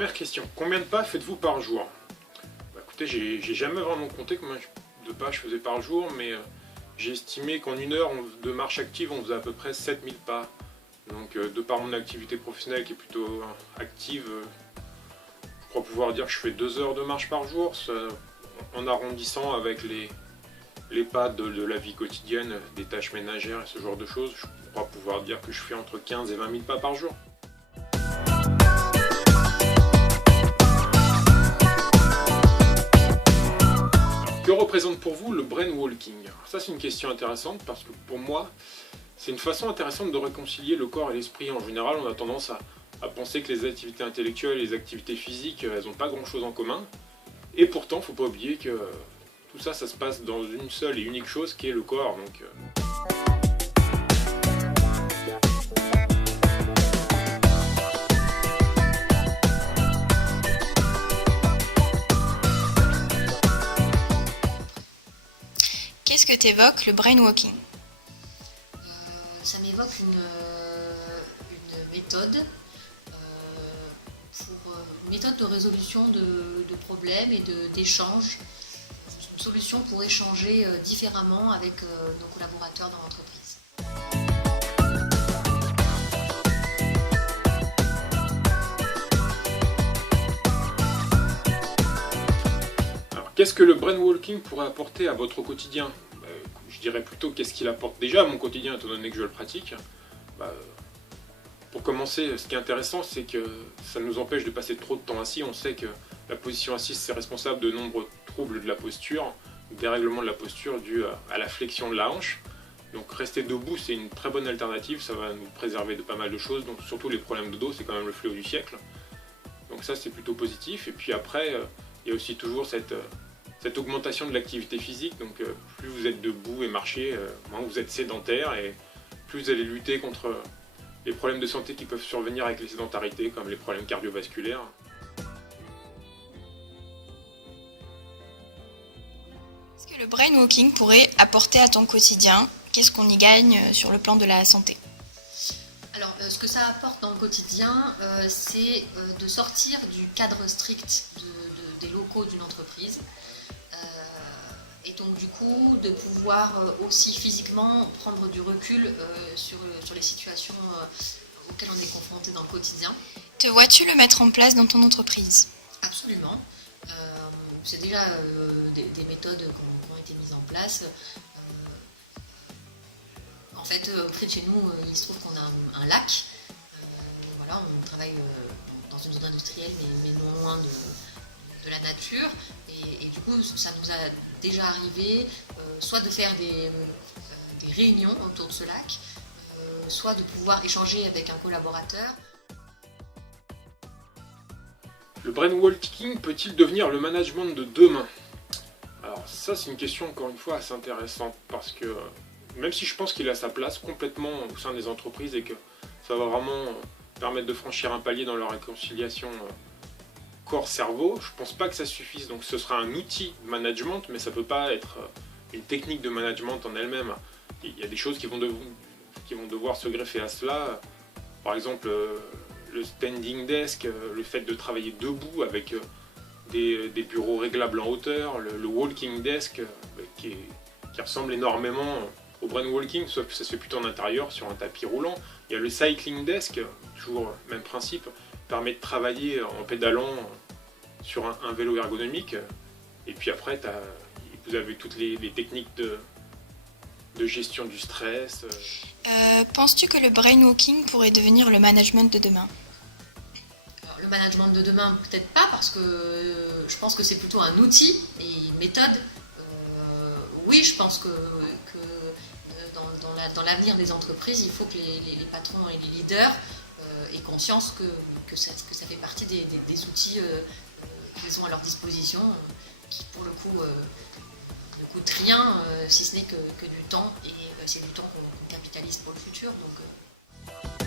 Première question, combien de pas faites-vous par jour? Écoutez, j'ai jamais vraiment compté combien de pas je faisais par jour, mais j'ai estimé qu'en une heure de marche active, on faisait à peu près 7000 pas. Donc de par mon activité professionnelle qui est plutôt active, je crois pouvoir dire que je fais 2 heures de marche par jour, en arrondissant avec les pas de la vie quotidienne, des tâches ménagères et ce genre de choses. Je crois pouvoir dire que je fais entre 15 et 20 000 pas par jour. Que représente pour vous le brain walking? Ça, c'est une question intéressante parce que pour moi, c'est une façon intéressante de réconcilier le corps et l'esprit. En général, on a tendance à penser que les activités intellectuelles et les activités physiques, elles n'ont pas grand-chose en commun. Et pourtant, il ne faut pas oublier que tout ça, ça se passe dans une seule et unique chose qui est le corps. Donc, Qu'est-ce que t'évoque le brainwalking? Ça m'évoque une méthode, une méthode de résolution de problèmes et d'échanges, une solution pour échanger différemment avec nos collaborateurs dans l'entreprise. alors, qu'est-ce que le brainwalking pourrait apporter à votre quotidien? Je dirais plutôt qu'est-ce qu'il apporte déjà à mon quotidien étant donné que je le pratique. Pour commencer, ce qui est intéressant, c'est que ça nous empêche de passer trop de temps assis. On sait que la position assise, c'est responsable de nombreux troubles de la posture, dérèglements de la posture dus à la flexion de la hanche. Donc rester debout, c'est une très bonne alternative, ça va nous préserver de pas mal de choses, donc surtout les problèmes de dos, c'est quand même le fléau du siècle. Donc ça, c'est plutôt positif. Et puis après, il y a aussi toujours cette augmentation de l'activité physique. Donc plus vous êtes debout et marchez, moins vous êtes sédentaire et plus vous allez lutter contre les problèmes de santé qui peuvent survenir avec les sédentarités, comme les problèmes cardiovasculaires. Qu'est-ce que le brainwalking pourrait apporter à ton quotidien? Qu'est-ce qu'on y gagne sur le plan de la santé? Alors, ce que ça apporte dans le quotidien, c'est de sortir du cadre strict des locaux d'une entreprise. Et donc du coup, de pouvoir aussi physiquement prendre du recul sur les situations auxquelles on est confronté dans le quotidien. Te vois-tu le mettre en place dans ton entreprise? Absolument. C'est déjà des méthodes qui ont été mises en place. En fait, près de chez nous, il se trouve qu'on a un lac. Voilà, on travaille dans une zone industrielle, mais non loin de la nature. Et du coup, ça nous a déjà arrivé soit de faire des réunions autour de ce lac, soit de pouvoir échanger avec un collaborateur. Le brainwalking peut-il devenir le management de demain? Alors ça, c'est une question encore une fois assez intéressante parce que même si je pense qu'il a sa place complètement au sein des entreprises et que ça va vraiment permettre de franchir un palier dans leur réconciliation corps-cerveau, je pense pas que ça suffise. Donc ce sera un outil de management, mais ça peut pas être une technique de management en elle-même. Il y a des choses qui vont devoir se greffer à cela. Par exemple, le standing desk, le fait de travailler debout avec des bureaux réglables en hauteur, le walking desk qui ressemble énormément au brainwalking, sauf que ça se fait plutôt en intérieur sur un tapis roulant. Il y a le cycling desk, toujours même principe, permet de travailler en pédalant sur un vélo ergonomique. Et puis après, vous avez toutes les techniques de gestion du stress. Penses-tu que le brainwalking pourrait devenir le management de demain? Alors, le management de demain, peut-être pas, parce que je pense que c'est plutôt un outil et une méthode. Oui, je pense que dans l'avenir des entreprises, il faut que les patrons et les leaders aient conscience que ça fait partie des outils qu'ils ont à leur disposition, qui pour le coup ne coûtent rien, si ce n'est que du temps, et c'est du temps qu'on capitalise pour le futur. Donc,